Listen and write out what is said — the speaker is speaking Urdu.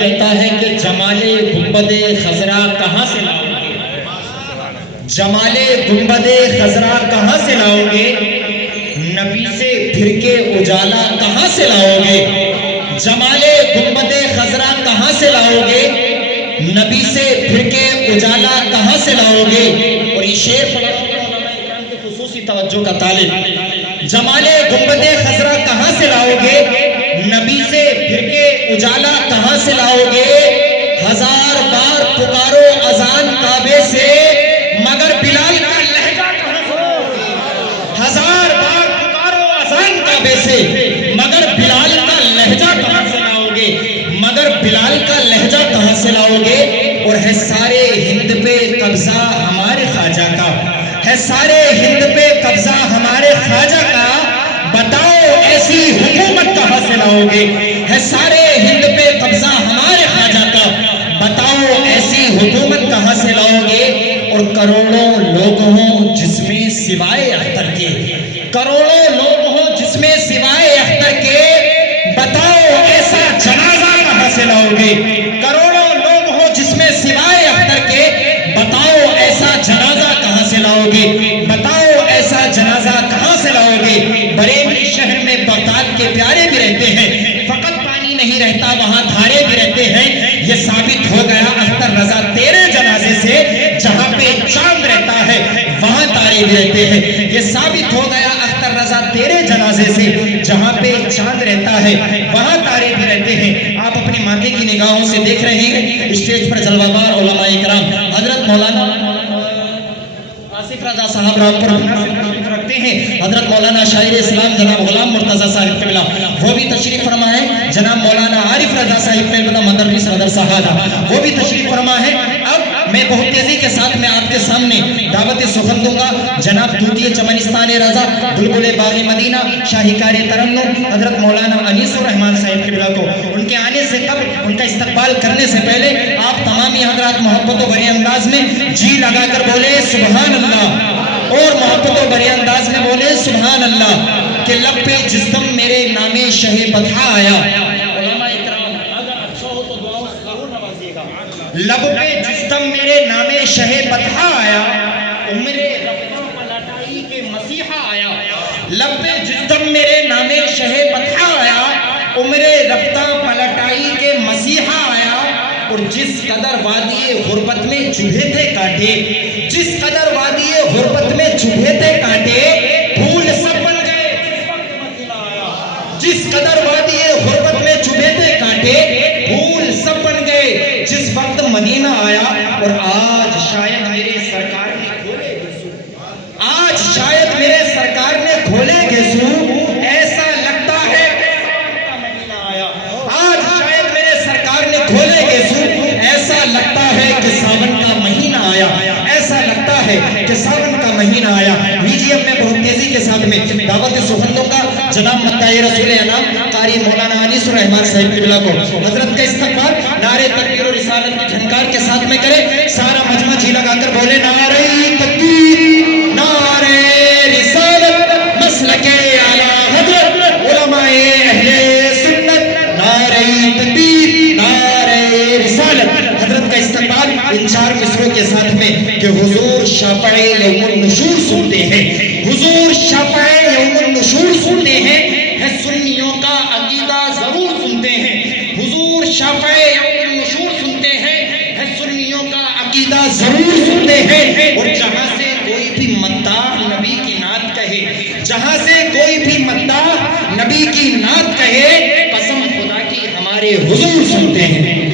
رہتا ہے کہ جمال گنبد خضرا کہاں سے لاؤ گے؟ جمال گنبد خضرا کہاں سے لاؤ گے؟ نبی سے پھر کے اجالا کہاں سے لاؤ گے؟ جمال گنبد خضرا کہاں سے لاؤ گے؟ نبی سے پھر کے اجالا کہاں سے لاؤ گے؟ اور یہ شعر پڑھا علماء اکرام کے خصوصی توجہ کا طالب، جمال گنبد خضرا کہاں سے لاؤ گے؟ نبی سے پھر کے اجالا کہاں سے لاؤ گے؟ ہزار بار پکارو اذان کعبے سے، مگر بلال کا لہجہ کہاں سے لاؤ گے؟ ہزار بار پکارو اذان کعبے سے، مگر بلال کا لہجہ کہاں سے لاؤ گے؟ مگر بلال کا لہجہ کہاں سے لاؤ گے؟ اور ہے سارے ہند پہ قبضہ ہمارے خواجہ کا، ہے سارے ہند پہ قبضہ ہمارے خواجہ کا، بتاؤ ایسی حکومت کہاں سے لاؤ گے؟ ہے سارے ہند پہ قبضہ ہمارے خواجہ کا، بتاؤ ایسی حکومت کہاں سے لاؤ گے؟ اور کروڑوں لوگ ہوں جس میں سوائے اختر کے، کروڑوں لوگ ہوں جس میں سوائے اختر کے، بتاؤ ایسا جنازہ کہاں سے لاؤ گے؟ کروڑوں لوگ ہوں جس میں سوائے اختر کے، بتاؤ ایسا جنازہ کہاں سے لاؤ گے؟ بتاؤ ایسا جنازہ کہاں سے لاؤ گے؟ بریلی شہر میں بغداد کے پیارے بھی رہتے ہیں، فقط پانی نہیں رہتا وہاں دھارے بھی رہتے ہیں، یہ ثابت ہو گیا اختر رضا تیرے جنازے سے، جہاں پہ چاند رہتا ہے وہاں تارے بھی رہتے ہیں، یہ ثابت ہو گیا اختر رضا تیرے جنازے سے، جہاں پہ چاند رہتا ہے وہاں تارے بھی رہتے ہیں۔ آپ اپنی ماتھے کی نگاہوں سے دیکھ رہے ہیں اسٹیج پر جلوہ بار علماء کرام، حضرت مولانا آصف رضا صاحب رامپور تشریف رکھتے ہیں، حضرت مولانا شاعر اسلام جناب غلام مرتضی صاحب قبلہ وہ بھی تشریف فرما ہے، جناب مولانا عارف رضا صاحب قبلہ مدرس مدرسہ ہادہ وہ بھی تشریف فرما ہے۔ اب میں بہت تیزی کے ساتھ میں آپ کے سامنے دعوت سخن دوں گا۔ جناب طوطی چمنستان رضا، بلبل باغ مدینہ، شاہکار ترنم حضرت مولانا انیس الرحمن صاحب قبلہ کو ان کے آنے سے قبل، ان کا استقبال کرنے سے پہلے آپ تمامی حضرات محبت و بڑے انداز میں جی لگا کر بولے سبحان اللہ، اور محبت و بڑے انداز میں بولے سبحان اللہ، کہ لب پہ جس دم میرے نام شہ بطحا آیا، علماء اکرام اگر اچھا ہو تو دعاؤں سے ضرور نوازیے گا، لب پہ جس دم میرے نام شہ بطحا آیا، عمر رفتہ پلٹائی کے مسیحا آیا، لب پہ جس دم میرے نام شہ بطحا آیا، عمر رفتہ پلٹائی کے مسیحا آیا، اور جس قدر وادی غربت میں چوبے تھے کانٹے، جس قدر وادی غربت میں چوبے تھے کانٹے، پھول سب بن گئے جس وقت مدینہ آیا، جس قدر وادی غربت میں چوبے تھے کانٹے، پھول سب بن گئے جس وقت مدینہ آیا۔ اور آج شاید میرے سرکار نے کھولے گیسو، آج شاید میرے سرکار نے کھولے گیسو، ایسا لگتا ہے کہ ساون کا مہینہ آیا، آج شاید میرے سرکار نے کھولے گیسو، ایسا لگتا ہے کہ ساون کا مہینہ آیا، ایسا لگتا ہے کہ ساون کا مہینہ آیا۔ لیجیے اب میں بہت تیزی کے ساتھ میں دعوت سخن دوں گا جناب مدعی رسول انام قاری مولانا انیس الرحمن صاحب قبلہ کو، حضرت کا استقبال نعرہ تکبیر و رسالت کی جھنکار کے ساتھ میں کرے، سارا مجمع جی لگا کر بولے نعرہ تکبیر، نعرہ رسالت، مسلک اعلیٰ حضرت علماء اہل سنت، نعرہ تکبیر، نعرہ رسالت۔ حضرت کا استقبال ان چار مصروں کے ساتھ میں کہ حضور شفع یوم النشور سنتے ہیں، حضور شفع یوم النشور سنتے ہیں، ہے سنیوں کا عقیدہ ضرور سنتے ہیں، حضور شفع یوم النشور سنتے ہیں، ہے سنیوں کا عقیدہ ضرور سنتے ہیں۔ اور جہاں سے کوئی بھی مداح نبی کی نعت کہے، جہاں سے کوئی بھی مداح نبی کی نعت کہے، قسم خدا کی ہمارے حضور سنتے ہیں۔